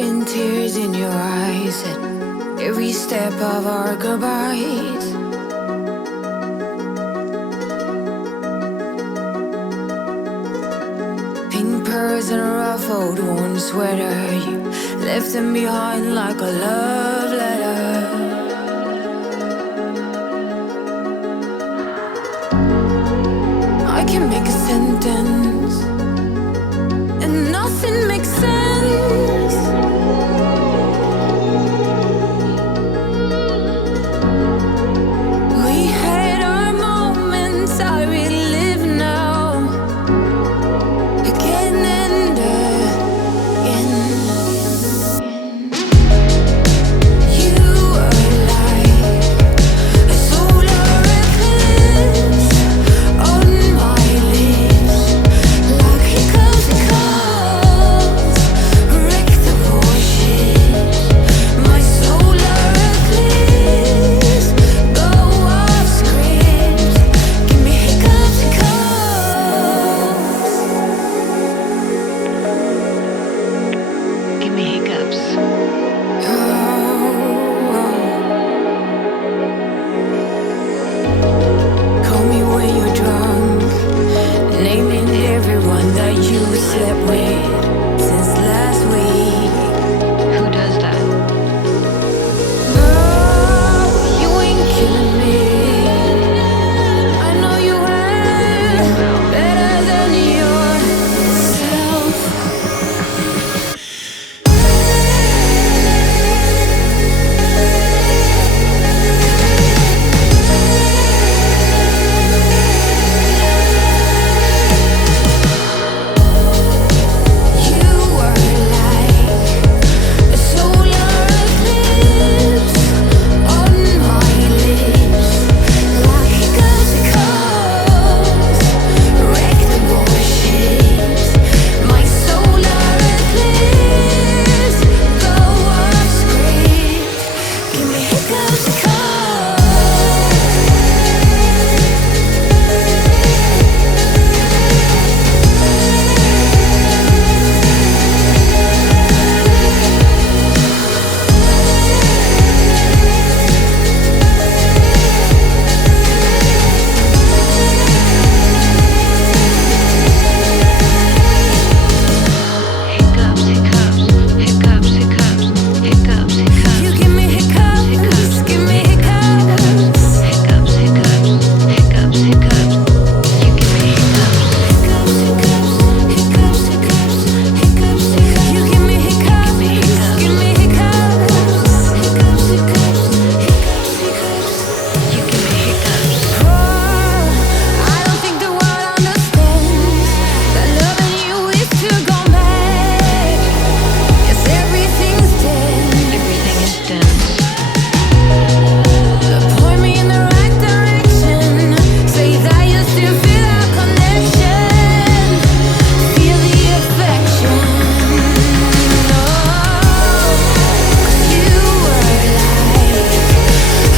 in tears in your eyes at every step of our goodbyes. Pink pearls and a ruffled worn sweater, you left them behind like a love letter. I can make a sentence and nothing makes sense. We had our moments, I relive now, again and again. You were like a solar eclipse on my lips, like hiccups and coughs, wreck the warships. My solar eclipse, go off script, give me hiccups and coughs. Give me hiccups. Call me when you're drunk, naming everyone that you slept with since last week. Who does that? Oh, you ain't killing me. I know you have better than yourself. You were like a solar eclipse on my lips, like hiccups and coughs, wreck the warships. My solar eclipse, go off script, give me hiccups and coughs. Hiccups, hiccups, hiccups, hiccups, hiccups, hiccups. You give me hiccups, hiccups, give me hiccups, hiccups, hiccups, hiccups, hiccups. You give me hiccups, hiccups, hiccups, hiccups, hiccups, hiccups, hiccups. You give me hiccups, give me hiccups, hiccups, hiccups, hiccups, hiccups. You give me hiccups. Oh, I don't think the world understands that loving you is to go mad. Yes, everything's dead. Everything is dense. Point me in the right direction. Say that you still feel our connection. Feel the affection. Oh, 'cause you were like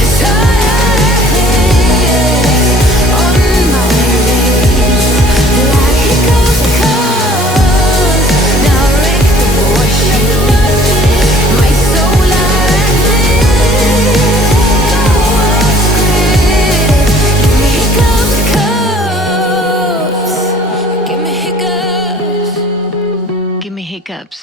a solar eclipse on my lips, like hiccups and coughs. Now wreck the warships. My solar eclipse, go off script. Give me hiccups and coughs. Give me hiccups. Give me hiccups.